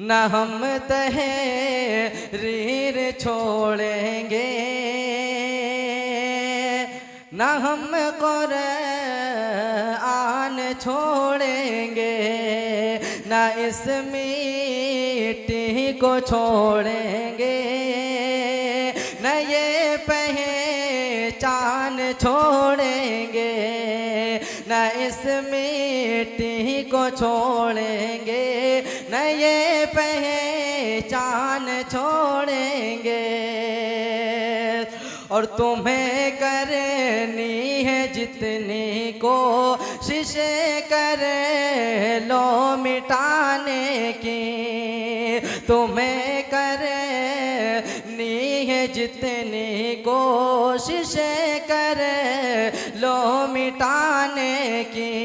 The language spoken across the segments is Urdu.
نہ ہم تحریر چھوڑیں گے، نہ ہم قرآن چھوڑیں گے، نہ اس مٹی کو چھوڑیں گے، نہ یہ پہچان چھوڑیں گے، نہ اس مٹی کو چھوڑیں گے، نہ یہ پہچان چھوڑیں گے۔ اور تمہیں کرنی ہے جتنی کوشش کر لو مٹانے کی، تمہیں کرنی ہے جتنی کوشش کر لو مٹانے کی،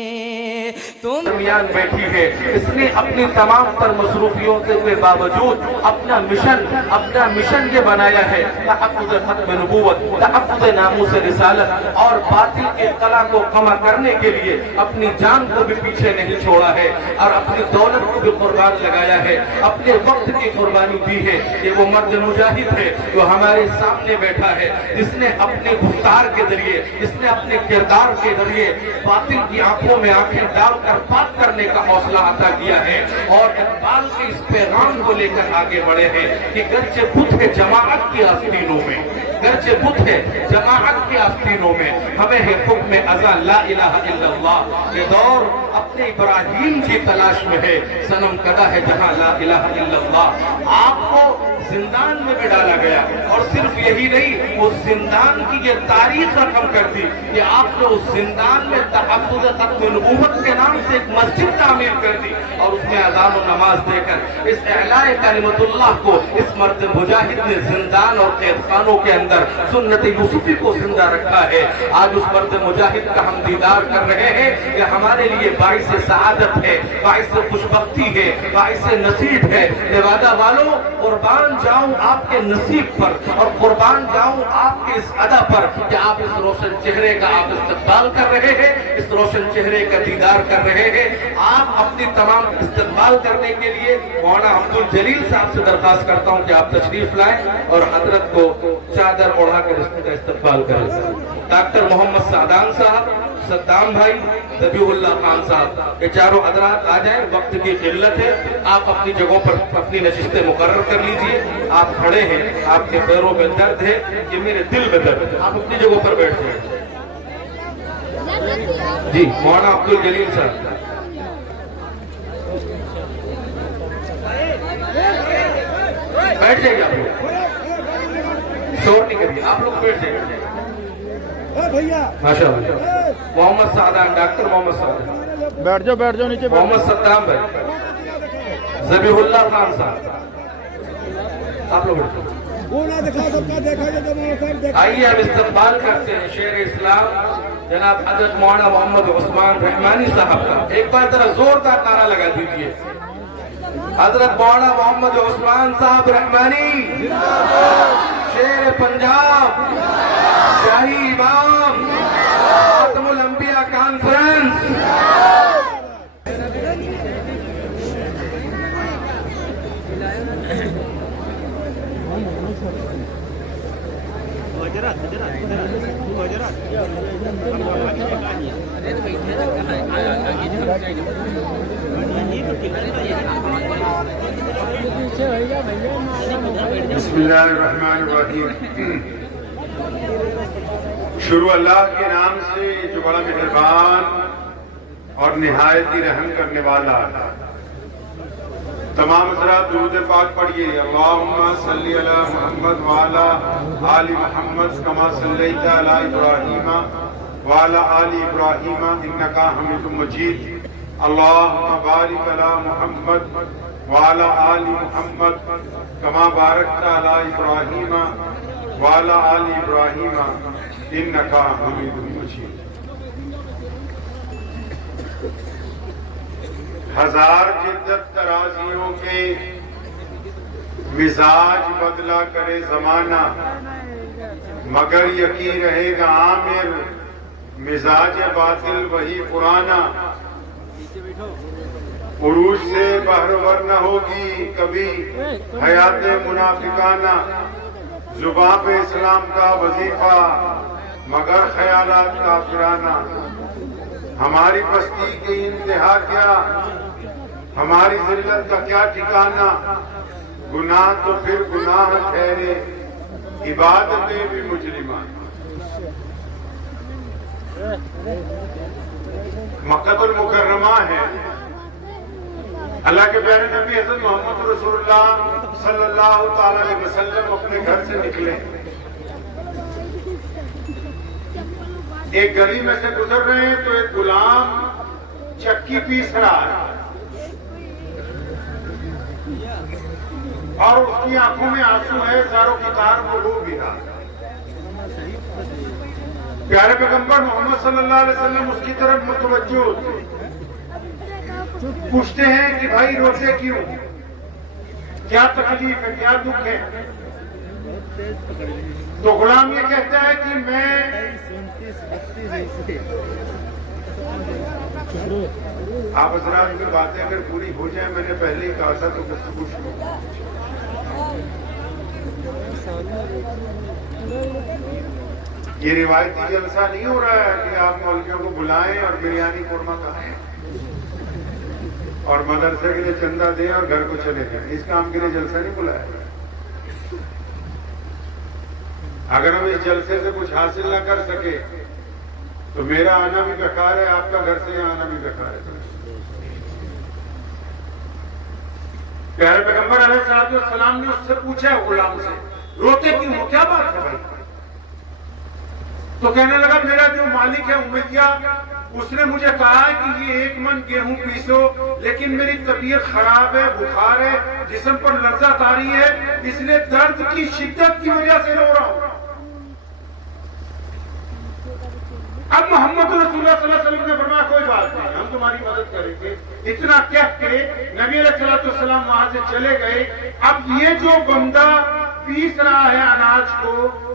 تم درمیان بیٹھی ہے۔ اس نے اپنی تمام تر مصروفیتوں کے باوجود اپنا مشن یہ بنایا ہے، تحفظ ختم نبوت، تحفظ ناموس رسالت، اور باطل کے قلع کو خما کرنے کے لیے اپنی جان کو بھی پیچھے نہیں چھوڑا ہے، اور اپنی دولت کو بھی قربان لگایا ہے، اپنے وقت کی قربانی دی ہے۔ یہ وہ مرد مجاہد ہے جو ہمارے سامنے بیٹھا ہے، جس نے اپنے گفتار کے ذریعے، جس نے اپنے کردار کے ذریعے باطل کی آنکھوں میں آنکھیں ڈال کر بات کرنے کا حوصلہ عطا کیا ہے، اور اقبال کے اس پیغام کو لے کر آگے بڑھے ہیں کہ گرچہ بت ہے جماعت کی آستینوں میں، گرچہ بت ہے جماعت کی آستینوں میں، ہمیں ہے حکم ازا لا الہ الا اللہ۔ یہ دور اپنے ابراہیم کی تلاش میں ہے، صنم کدہ ہے جہاں لا الہ الا اللہ۔ آپ کو زندان میں بھی ڈالا گیا، اور صرف یہی نہیں، اس زندان کی یہ تاریخ رقم کر دی کہ آپ نے اس زندان میں تحفظ ختم نبوت کے نام سے ایک مسجد تعمیر کر دی، اور اس میں اذان و نماز دے کر اس اعلاء کلمت اللہ کو اس مرد مجاہد نے زندان اور قید خانوں کے اندر سنت یوسفی کو زندہ رکھا ہے۔ آج اس مرد مجاہد کا ہم دیدار کر رہے ہیں، یہ ہمارے لیے باعث سعادت ہے، باعث خوشبختی ہے، باعث نصیب ہے۔ نوادہ والوں، قربان جاؤں آپ کے نصیب پر، اور قربان جاؤں آپ کے اس ادا پر کہ آپ اس روشن چہرے کا آپ استقبال کر رہے ہیں، اس روشن چہرے کا دیدار کر رہے ہیں۔ آپ اپنی تمام استقبال کرنے کے لیے مولانا عبدالجلیل صاحب سے درخواست کرتا ہوں کہ آپ تشریف لائیں اور حضرت کو چادر اوڑھا کر اس کا استقبال کریں۔ ڈاکٹر محمد سعدان صاحب، صدام بھائی، ذبیح اللہ خان صاحب، یہ چاروں حضرات آ جائیں، وقت کی قلت ہے، آپ اپنی جگہوں پر اپنی نشستیں مقرر کر لیجئے۔ آپ کھڑے ہیں، آپ کے پیروں میں درد ہے، یہ میرے دل میں درد ہے، آپ اپنی جگہوں پر بیٹھ جائیں۔ جی مولانا عبدالجلیل صاحب، بیٹھ جائیے، آپ لوگ شور نہیں کریے، آپ لوگ بیٹھ جائیے۔ ماشاء اللہ، محمد سعدان، ڈاکٹر محمد سعدان، بیٹھ جاؤ نیچے۔ محمد صدام بھائی، ذبیح اللہ خان صاحب، آپ لوگ بیٹھ جائیے۔ آئیے ہم استقبال کرتے ہیں شیر اسلام جناب حضرت مولانا محمد عثمان رحمانی صاحب کا۔ ایک بار ذرا زوردار نعرہ لگا دیجیے، حضرت مولانا محمد عثمان صاحب رحمانی، شیر پنجاب، شاہی امام، خاتم الانبیاء کانفرنس۔ بسم اللہ الرحمن الرحیم۔ شروع اللہ کے نام سے جو بڑا مہربان اور نہایت ہی رحم کرنے والا ہے۔ تمام حضرات درود پاک پڑھیے۔ اللہم صلی علی محمد وعلی آل محمد کما صلیت علی ابراہیم وعلی آل ابراہیم انکا حمید مجید۔ اللہم بارک علی محمد وعلی آل محمد کما بارکت علی ابراہیم وعلی آل ابراہیم انکا حمید مجید۔ ہزار جدت ترازیوں کے مزاج بدلا کرے زمانہ، مگر یقین رہے گا عامر مزاج باطل وہی پرانا۔ عروج سے بہرور نہ ہوگی کبھی حیات منافقانہ، زباں پہ اسلام کا وظیفہ مگر خیالات کافرانہ۔ ہماری پستی کی انتہا کیا، ہماری ذلت کا کیا ٹھکانہ، گناہ تو پھر گناہ ٹھہرے، عبادتیں بھی مجرمان۔ مکہ المکرمہ ہے، اللہ کے پیارے نبی حضرت محمد رسول اللہ صلی اللہ تعالی علیہ وسلم اپنے گھر سے نکلے، ایک گلی میں سے گزر رہے ہیں تو ایک غلام چکی پیس رہا ہے اور اس کی آنکھوں میں آنسو ہے، زاروں کی تار وہ رو بھی رہا۔ پیارے پیغمبر محمد صلی اللہ علیہ وسلم اس کی طرف متوجہ ہوتے ہیں، پوچھتے ہیں کہ بھائی روتے کیوں، کیا تکلیف ہے، کیا دکھ ہے؟ تو غلام یہ کہتا ہے کہ میں آپ حضرات کی باتیں اگر پوری ہو جائیں، میں نے پہلے ہی کہا تھا تو گفتگو شروع۔ یہ روایتی جلسہ نہیں ہو رہا ہے کہ آپ مولویوں کو بلائیں اور بریانی قورمہ کھائیں اور مدرسے کے لیے چندہ دیں اور گھر کو چلے جائیں، اس کام کے لیے جلسہ نہیں بلایا۔ اگر ہم اس جلسے سے کچھ حاصل نہ کر سکے تو میرا آنا بھی بیکار ہے، آپ کا گھر سے آنا بھی بیکار ہے۔ پیارے پیغمبر علیہ السلام نے اس سے پوچھا غلام سے، روتے کیوں، کیا بات ہے بھائی؟ تو کہنے لگا میرا جو مالک ہے امیہ، اس نے مجھے کہا ہے کہ یہ 1 من گیہوں پیسو، لیکن میری طبیعت خراب ہے، بخار ہے، جسم پر لرزہ طاری ہے، اس لیے درد کی شدت کی وجہ سے رو رہا ہوں۔ اب محمد رسول اللہ صلی اللہ علیہ وسلم نے فرمایا کوئی بات نہیں، ہم تمہاری مدد کریں گے۔ اتنا کہہ کے نبی علیہ السلام وہاں سے چلے گئے۔ اب یہ جو بندہ پیس رہا ہے اناج کو،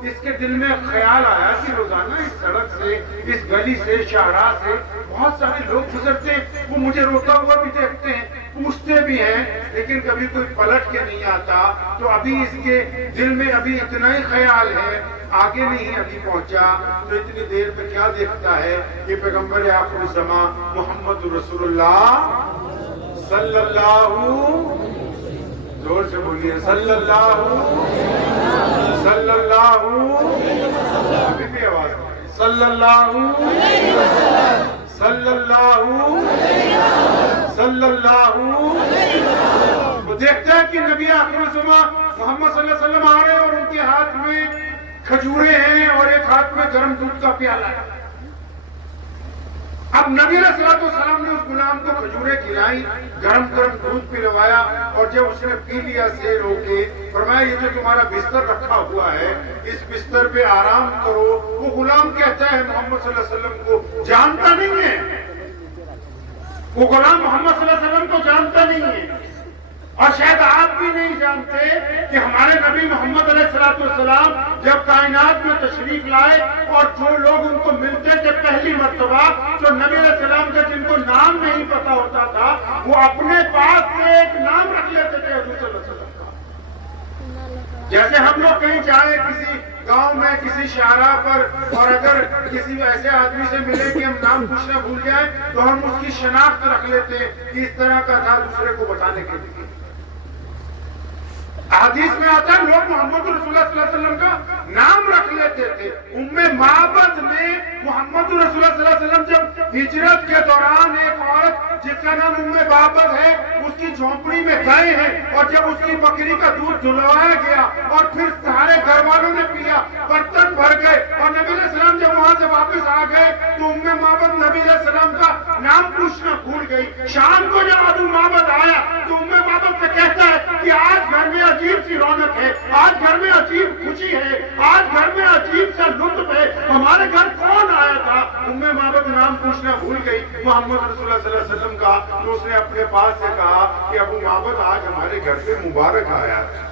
اس کے دل میں خیال آیا کہ روزانہ اس سڑک سے، اس گلی سے، شاہراہ سے بہت سارے لوگ گزرتے ہیں، وہ مجھے روتا ہوا بھی دیکھتے ہیں، پوچھتے بھی ہیں، لیکن کبھی کوئی پلٹ کے نہیں آتا۔ تو ابھی اس کے دل میں ابھی اتنا ہی خیال ہے، آگے نہیں ابھی پہنچا، تو اتنی دیر پہ کیا دیکھتا ہے کہ پیغمبر آخر الزمان محمد رسول اللہ صلی اللہ، زور سے بولیے، صلی اللہ ابھی بھی آواز، صلی اللہ وہ دیکھتا ہے کہ نبی آخر الزمان محمد صلی اللہ علیہ وسلم آ رہے ہیں اور ان کے ہاتھ میں کھجورے ہیں اور ایک ہاتھ میں گرم دودھ کا پیالہ ہے۔ اب نبی علیہ السلام نے اس غلام کو کھجورے کھلائی، گرم گرم دودھ پلوایا، اور جب اس نے پی لیا سیر ہو کے فرمایا یہ جو تمہارا بستر رکھا ہوا ہے اس بستر پہ آرام کرو۔ وہ غلام کہتا ہے محمد صلی اللہ علیہ وسلم کو جانتا نہیں ہے، وہ غلام محمد صلی اللہ علیہ وسلم کو جانتا نہیں ہے، اور شاید آپ بھی نہیں جانتے کہ ہمارے نبی محمد علیہ السلام جب کائنات میں تشریف لائے اور جو لوگ ان کو ملتے تھے پہلی مرتبہ، تو نبی علیہ السلام کا جن کو نام نہیں پتا ہوتا تھا وہ اپنے پاس سے ایک نام رکھ لیتے تھے حضور صلی اللہ علیہ وسلم کا۔ جیسے ہم لوگ کہیں جائیں کسی گاؤں میں، کسی شاہراہ پر، اور اگر کسی ایسے آدمی سے ملے کہ ہم نام پوچھنا بھول جائیں تو ہم اس کی شناخت رکھ لیتے ہیں کہ اس طرح کا تھا، دوسرے کو بتانے کے لیے۔ حدیث میں آتا ہے لوگ محمد رسول اللہ صلی اللہ علیہ وسلم کا نام رکھ لیتے تھے۔ معبد میں محمد رسول اللہ صلی اللہ علیہ وسلم جب ہجرت کے دوران ایک عورت جس کا نام معبد ہے اس کی جھونپڑی میں گئے ہیں، اور جب اس کی بکری کا دودھ دھلوایا گیا اور پھر سارے گھر والوں نے پیا، برتن بھر گئے، اور نبی علیہ السلام جب وہاں سے واپس آ گئے تو معبد نبی علیہ السلام کا نام پوچھنا بھول گئی۔ شام کو جب معبد آیا تو معبد سے کہتا ہے کہ آج گھر میں عجیب سی رونق ہے، آج گھر میں عجیب خوشی ہے، آج گھر میں عجیب سا لطف ہے، ہمارے گھر کون آیا تھا؟ معبد نام پوچھنا بھول گئی محمد رسول اللہ صلی اللہ علیہ وسلم کا، تو اس نے اپنے پاس سے کہا کہ ابو معبد آج ہمارے گھر پہ مبارک آیا تھا۔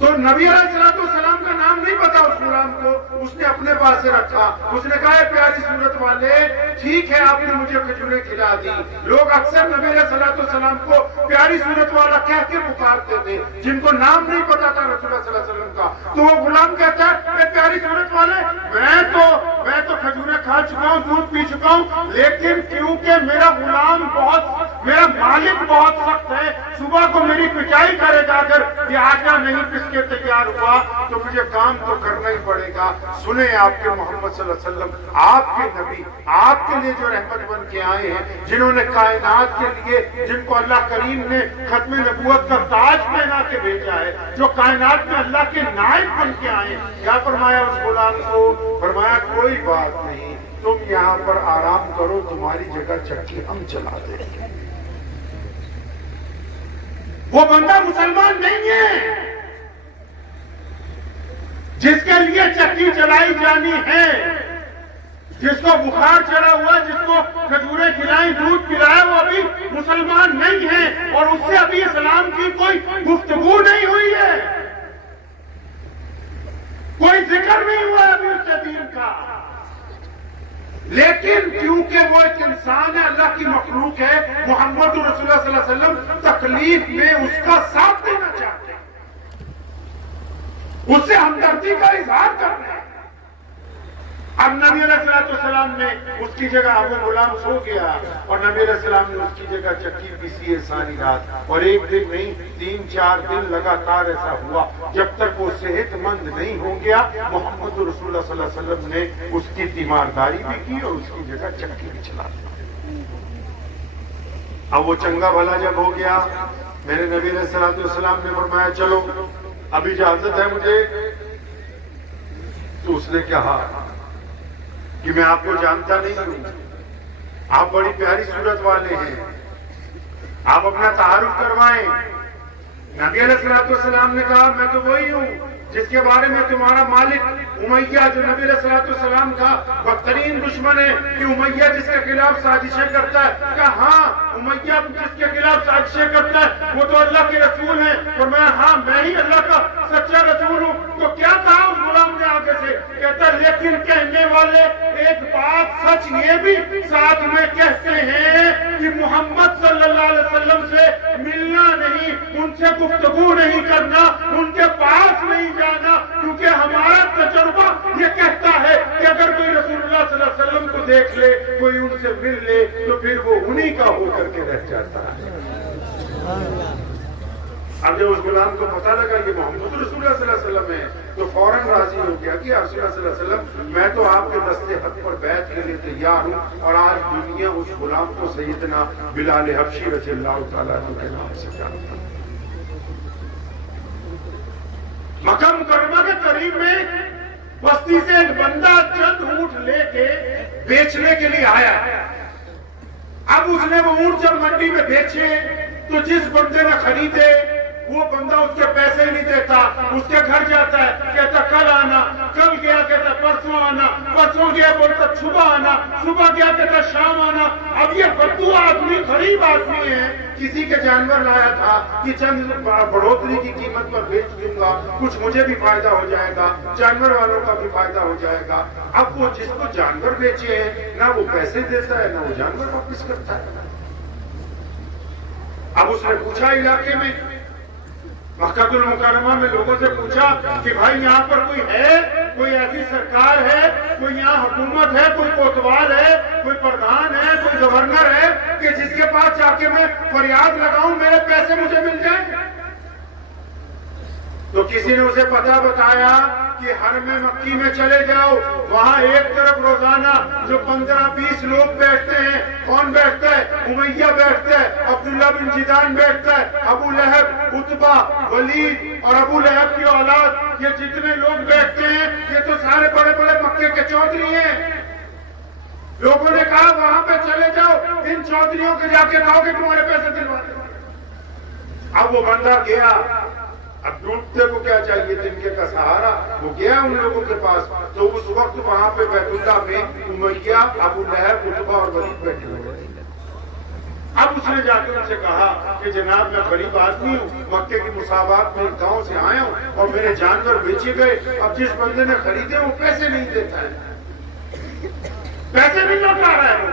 تو نبی علیہ السلام کا نام نہیں پتا اس غلام کو، اس نے اپنے پاس سے رکھا. اس نے کہا پیاری صورت والے ٹھیک ہے آپ نے مجھے کھجوریں کھلا دی. لوگ اکثر نبی علیہ السلام کو پیاری صورت والا کہہ کے پکارتے تھے جن کو نام نہیں پتا تھا رسول اللہ صلی اللہ علیہ وسلم کا. تو وہ غلام کہتا ہے اے پیاری صورت والے میں تو کھجوریں کھا چکا ہوں، دودھ پی چکا ہوں، لیکن کیونکہ میرا غلام میرا مالک بہت سخت ہے، صبح کو میری پٹائی کرے گا، اگر یہ آٹا نہیں پس کے تیار ہوا تو مجھے کام تو کرنا ہی پڑے گا. سنیں آپ کے محمد صلی اللہ علیہ وسلم، آپ کے نبی آپ کے لیے جو رحمت بن کے آئے ہیں، جنہوں نے کائنات کے لیے، جن کو اللہ کریم نے ختم نبوت کا تاج پہنا کے بھیجا ہے، جو کائنات میں اللہ کے نائب بن کے آئے ہیں، کیا فرمایا اس غلام کو؟ فرمایا کوئی بات نہیں، تم یہاں پر آرام کرو، تمہاری جگہ چکی ہم چلا دیں گے. وہ بندہ مسلمان نہیں ہے جس کے لیے چکی چلائی جانی ہے، جس کو بخار چڑھا ہوا، جس کو کھجوریں کھلائیں، دودھ پلائے، وہ ابھی مسلمان نہیں ہے اور اس سے ابھی اسلام کی کوئی گفتگو نہیں ہوئی ہے، کوئی ذکر نہیں ہوا ابھی اس سے دین کا. لیکن کیونکہ وہ ایک انسان ہے، اللہ کی مخلوق ہے، محمد رسول اللہ صلی اللہ علیہ وسلم تکلیف میں اس کا ساتھ دینا چاہتے ہیں، اس سے ہمدردی کا اظہار کرنا ہے. اب نبی علیہ السلام نے اس کی جگہ ابو غلام سو گیا اور نبی علیہ السلام نے اس کی جگہ چکی پیسی ہے ساری رات، اور ایک دن نہیں 3-4 دن لگاتار ایسا ہوا جب تک وہ صحت مند نہیں ہو گیا. محمد رسول اللہ صلی اللہ علیہ وسلم نے اس کی تیمارداری بھی کی اور اس کی جگہ چکی بھی چلا دی. اب وہ چنگا بھلا جب ہو گیا، میرے نبی علیہ السلام نے فرمایا چلو اب اجازت ہے مجھے. تو اس نے کہا کہ میں آپ کو جانتا نہیں ہوں، آپ بڑی پیاری صورت والے ہیں، آپ اپنا تعارف کروائیں. نبی علیہ السلام نے کہا میں تو وہی ہوں جس کے بارے میں تمہارا مالک امیہ، جو نبی علیہ السلام کا بدترین دشمن ہے، کہ امیہ جس کے خلاف سازشیں کرتا ہے. کہا ہاں امیہ جس کے خلاف سازشیں کرتا ہے وہ تو اللہ کے رسول ہیں. اور ہاں میں ہی اللہ کا سچا رسول ہوں. تو کیا کہا اس غلام نے آگے سے؟ کہتا لیکن کہنے والے ایک بات سچ یہ بھی ساتھ میں کہتے ہیں کہ محمد صلی اللہ علیہ وسلم سے ملنا نہیں، ان سے گفتگو نہیں کرنا، ان کے پاس نہیں جانا، کیونکہ ہمارا تجربہ یہ کہتا ہے کہ اگر کوئی رسول اللہ صلی اللہ علیہ وسلم کو دیکھ لے، کوئی ان سے مل لے، تو پھر وہ انہی کا ہو کر کے رہ جاتا ہے. اب جب اس غلام کو پتہ لگا کہ محمد رسول اللہ صلی اللہ علیہ وسلم ہے تو فوراً راضی ہو گیا کہ رسول اللہ صلی اللہ علیہ وسلم میں تو آپ کے دستے حق پر بیعت کے لیے تیار ہوں، اور آج دنیا اس غلام کو سیدنا بلال حبشی رضی اللہ تعالیٰ عنہ کے نام سے جانتا ہے. مکہ مکرمہ کے قریب میں بستی سے ایک بندہ چند اونٹ لے کے بیچنے کے لیے آیا. اب اس نے وہ اونٹ جب منڈی میں بیچے تو جس بندے نے خریدے وہ بندہ اس کے پیسے نہیں دیتا، اس کے گھر جاتا ہے، کہتا کل آنا، کل گیا کہتا پرسوں آنا، پرسوں گیا بولتا صبح آنا، صبح گیا کہتا شام آنا. اب یہ بدو آدمی غریب آدمی ہے، کسی کے جانور لایا تھا کہ چند بڑھوتری کی قیمت پر بیچ دوں گا، کچھ مجھے بھی فائدہ ہو جائے گا، جانور والوں کا بھی فائدہ ہو جائے گا. اب وہ جس کو جانور بیچے ہیں نہ وہ پیسے دیتا ہے نہ وہ جانور واپس کرتا ہے. اب اس نے پوچھا علاقے میں، مکہ المکرمہ میں لوگوں سے پوچھا کہ بھائی یہاں پر کوئی ہے، کوئی ایسی سرکار ہے، کوئی یہاں حکومت ہے، کوئی کوتوال ہے، کوئی پردھان ہے، کوئی گورنر ہے کہ جس کے پاس جا کے میں فریاد لگاؤں میرے پیسے مجھے مل جائیں. تو کسی نے اسے پتہ بتایا کہ حرم مکی میں چلے جاؤ، وہاں ایک طرف روزانہ جو 15-20 لوگ بیٹھتے ہیں. کون بیٹھتا ہے؟ امیہ بیٹھتا ہے، عبداللہ بن جدان بیٹھتا ہے، ابو لہب، عتبہ، ولید اور ابو لہب کی اولاد، یہ جتنے لوگ بیٹھتے ہیں یہ تو سارے بڑے بڑے مکے کے چودھری ہیں. لوگوں نے کہا وہاں پہ چلے جاؤ، ان چودھریوں کے جا کے کہو کہ تمہارے پیسے دلوا دیں. اب وہ بندہ گیا، اب ڈوبتے کو کیا چاہیے، تنکے کا سہارا. وہ گیا ان لوگوں کے پاس تو اس وقت وہاں پہ بیت اللہ میں امیہ، ابو لہب، عتبہ اور ولید بیٹھے ہوئے. اب اس نے جا کر ان سے کہا کہ جناب میں غریب آدمی ہوں, مکے کی مساوات میں ایک گاؤں سے آیا ہوں اور میرے جانور بیچے گئے, اب جس بندے نے خریدے وہ پیسے نہیں دیتا ہے, پیسے نہیں لوٹا رہا ہے وہ.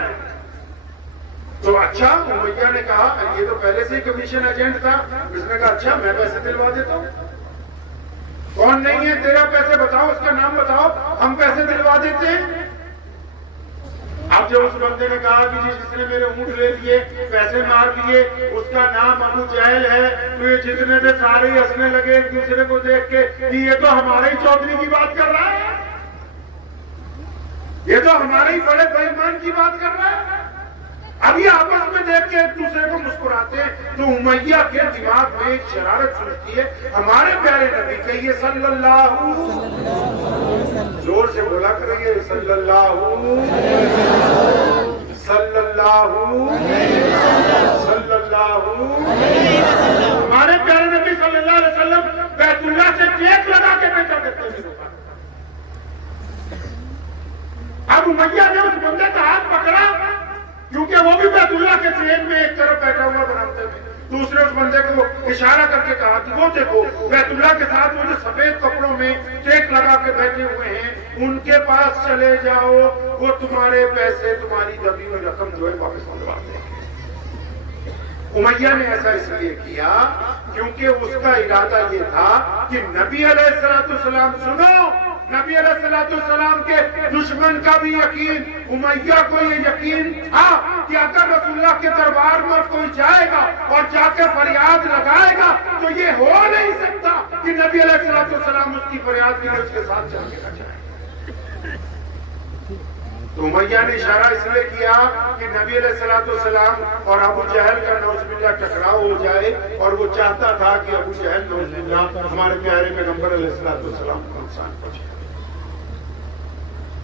تو اچھا, امیہ نے کہا یہ تو پہلے سے ہی کمیشن ایجنٹ تھا, اس نے کہا اچھا میں پیسے دلوا دیتا ہوں, کون نہیں ہے تیرا پیسے بتاؤ, اس کا نام بتاؤ, ہم پیسے دلوا دیتے ہیں. اب جب اس بندے نے کہا کہ جس نے میرے اونٹ لے لیے, پیسے مار دیے, اس کا نام ابو جہل ہے, تو یہ جتنے تھے سارے ہی ہنسنے لگے ایک دوسرے کو دیکھ کے کہ یہ تو ہمارے ہی چودھری کی بات کر رہا ہے, یہ تو ہمارے ہی بڑے بےایمان کی بات کر رہا ہے. اب یہ آپس میں دیکھ کے ایک دوسرے کو مسکراتے ہیں. تو امیہ کے دماغ میں ایک شرارت سوچتی ہے, ہمارے پیارے نبی کہیے صلی اللہ, زور سے بولا کریے صلی اللہ صلی اللہ صلی اللہ. ہمارے پیارے نبی صلی اللہ علیہ وسلم بیت اللہ سے ٹیک لگا کے بیٹھا کرتے تھے. اب امیہ نے اس بندے کا ہاتھ پکڑا, کیونکہ وہ بھی بیت اللہ کے سین میں ایک طرف بیٹھا ہوا بناتے تھے. دوسرے اس بندے کو اشارہ کر کے کہا کہ وہ دیکھو بیت اللہ کے ساتھ وہ جو سفید کپڑوں میں ٹیک لگا کے بیٹھے ہوئے ہیں, ان کے پاس چلے جاؤ, وہ تمہارے پیسے, تمہاری دبی ہوئی رقم جو ہے واپس منگوا دیں. امیہ نے ایسا اس لیے کیا کیونکہ اس کا ارادہ یہ تھا کہ نبی علیہ السلام, سنو, نبی علیہ السلام کے دشمن کا بھی یقین, امیہ کو یہ یقین تھا کہ اگر رسول اللہ کے دربار میں کوئی جائے گا اور جا کے فریاد لگائے گا تو یہ ہو نہیں سکتا کہ نبی علیہ السلام اس کی فریاد بھی اس کے ساتھ جا کے نہ جائے. تو امیہ نے اشارہ اس لیے کیا کہ نبی علیہ السلام اور ابو جہل کا نعوذ باللہ ٹکراؤ ہو جائے, اور وہ چاہتا تھا کہ ابو جہل نعوذ باللہ ہمارے پیارے پیغمبر علیہ السلام کو نقصان پہنچائے.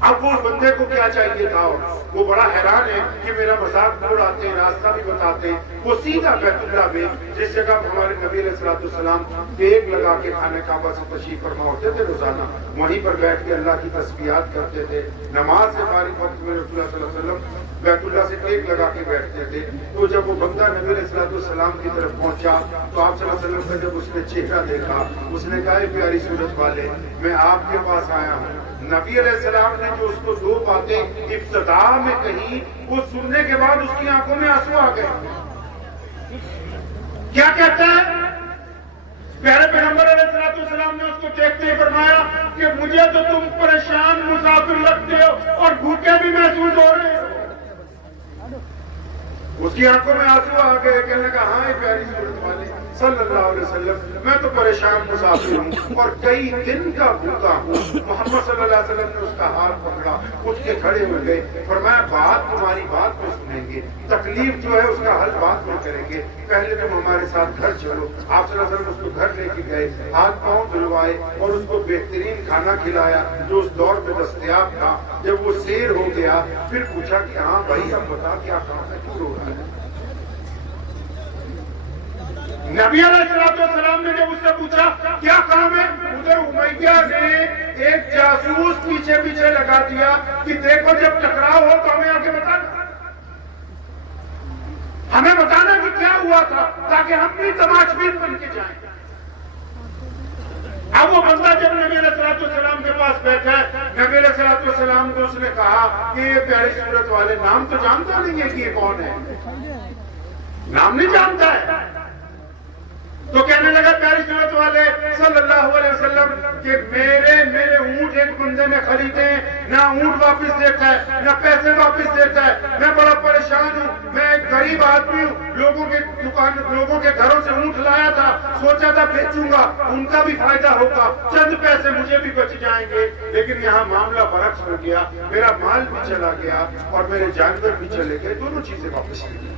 اب وہ بندے کو کیا چاہیے تھا, وہ بڑا حیران ہے کہ میرا مذاق بھی اڑاتے ہیں, راستہ بھی بتاتے ہیں. وہ سیدھا بیت اللہ میں جس جگہ ہمارے نبی علیہ السلام ٹیک لگا کے خانہ کعبہ سے تشریف فرما ہوتے تھے روزانہ, وہیں پر بیٹھ کے اللہ کی تسبیحات کرتے تھے. نماز سے فارغ وقت میں رسول اللہ صلی اللہ علیہ وسلم بیت اللہ سے ٹیک لگا کے بیٹھتے تھے. تو جب وہ بندہ نبی علیہ السلام کی طرف پہنچا تو آپ صلی اللہ علیہ وسلم کا جب اس نے چہرہ دیکھا, اس نے کہا پیاری صورت والے, میں آپ کے پاس آیا ہوں. نبی علیہ السلام نے جو اس کو دو باتیں ابتدا میں کہی, وہ سننے کے بعد اس کی آنکھوں میں آنسو آ گئے. کیا کہتا ہے پیارے پیغمبر علیہ السلام نے اس کو دیکھتے ہی فرمایا کہ مجھے تو تم پریشان مسافر لگتے ہو اور بھوکے بھی محسوس ہو رہے ہو. اس کی آنکھوں میں آنسو آ گئے, کہنے لگا ہاں پیاری صورت والے صلی اللہ علیہ وسلم, میں تو پریشان مسافر ہوں اور کئی دن کا بھوکا ہوں. محمد صلی اللہ علیہ وسلم نے اس کا ہاتھ پکڑا, اٹھ کے کھڑے ہو گئے, فرمایا بات تمہاری بات میں سنیں گے, تکلیف جو ہے اس کا حل بات میں کریں گے, پہلے تم ہمارے ساتھ گھر چلو. آپ صلی اللہ علیہ وسلم اس کو گھر لے کے گئے, ہاتھ پاؤں دھلوائے اور اس کو بہترین کھانا کھلایا جو اس دور میں دستیاب تھا. جب وہ سیر ہو گیا پھر پوچھا کہ ہاں بھائی اب بتا کیا کام ہے, کیوں رو رہا ہے. نبی علیہ السلام نے جب اس سے پوچھا کیا کام ہے, ادھر امیہ نے ایک جاسوس پیچھے پیچھے لگا دیا کہ دیکھو جب ٹکراؤ ہو تو ہمیں آگے بتانا, ہمیں بتانا کہ کیا ہوا تھا تاکہ ہم بھی تماشبین بن کے جائیں. اب وہ بندہ جب نبی علیہ السلام کے پاس بیٹھا ہے, نبی علیہ السلام کو اس نے کہا کہ یہ پیاری صورت والے نام تو جانتا نہیں ہے کہ یہ کون ہے, نام نہیں جانتا ہے. تو کہنے لگا پیاری صورت والے صلی اللہ علیہ وسلم کہ میرے اونٹ ایک بندے نے خریدے ہیں, نہ اونٹ واپس دیتا ہے نہ پیسے واپس دیتا ہے, میں بڑا پریشان ہوں, میں ایک غریب آدمی ہوں, لوگوں کے گھروں سے اونٹ لایا تھا, سوچا تھا بیچوں گا, ان کا بھی فائدہ ہوگا, چند پیسے مجھے بھی بچ جائیں گے, لیکن یہاں معاملہ برعکس ہو گیا, میرا مال بھی چلا گیا اور میرے جانور بھی چلے گئے, دونوں چیزیں واپس نہیں.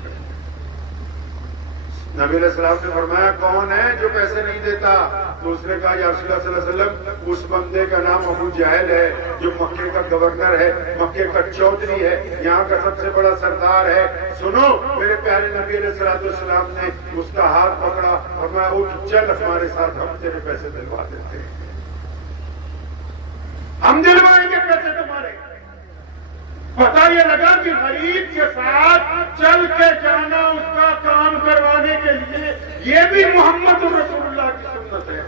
نبی علیہ السلام نے فرمایا کون ہے جو پیسے نہیں دیتا؟ تو اس نے کہا یا رسول اللہ صلی اللہ علیہ وسلم اس بندے کا نام ابو جہل ہے جو مکے کا گورنر ہے, مکے کا چودھری ہے, یہاں کا سب سے بڑا سردار ہے. سنو میرے پیارے نبی علیہ السلام نے اس کا ہاتھ پکڑا اور میں اٹھ چل ہمارے ساتھ, ہم تیرے پیسے دلوا دیتے ہیں, ہم دلوائیں گے پیسے تمہارے. پتہ یہ لگا کہ غریب کے ساتھ چل کے جانا اس کا کام کروانے کے لیے یہ بھی محمد رسول اللہ کی سنت ہے.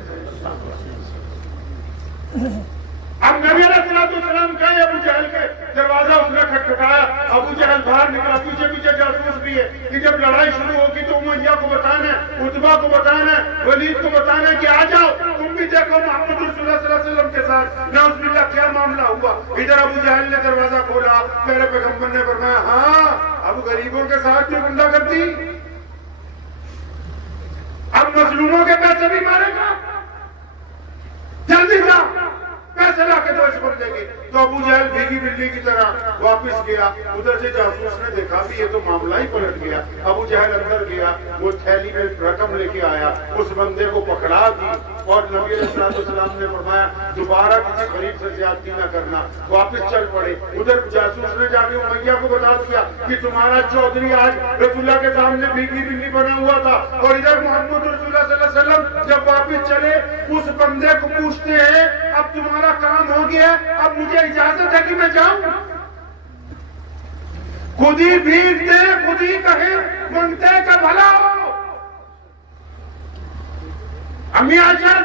اب نبی علیہ السلام گئے ابو جہل کے دروازہ اس نے کھٹکھٹایا. ابو جہل باہر نکلا, پیچھے پیچھے جاسوس بھی ہے کہ جب لڑائی شروع ہوگی تو امیہ کو بتانا ہے, عتبہ کو بتانا ہے, ولید کو بتانا ہے کہ آ جاؤ تم بھی دیکھو محمد رسول اللہ صلی اللہ علیہ وسلم کے ساتھ نعوذ باللہ کیا معاملہ ہوا. ادھر ابو جہل نے دروازہ کھولا, میرے پیغمبر نے فرمایا ہاں اب غریبوں کے ساتھ جو بندہ کرتی اب مظلوموں کے پیسے بھی مارے گا, جلدی جا پیسے لا کے دو اس بندے کے. تو ابو جہل بھیگی بلی کی طرح واپس گیا. ادھر سے جاسوس نے دیکھا بھی یہ تو معاملہ ہی پلٹ گیا. ابو جہل اندر گیا, وہ تھیلی میں رقم لے کے آیا, اس بندے کو پکڑا دی اور نبی علیہ السلام نے فرمایا دوبارہ کسی غریب سے زیادتی نہ کرنا. واپس چل پڑے. ادھر جاسوس نے جا کے امیہ کو بتا دیا کہ تمہارا چودھری آج رسول اللہ کے سامنے بھیگی بلی بنا ہوا تھا. اور ادھر محمد رسول اللہ صلی اللہ علیہ وسلم جب واپس چلے اس بندے کو پوچھتے ہیں اب تمہارا کام ہو گیا, اب مجھے اجازت ہے کہ میں جاؤں. خود ہی بھیگ دے خود ہی کہے منگتے کا بھلا ہو. امی عائشہ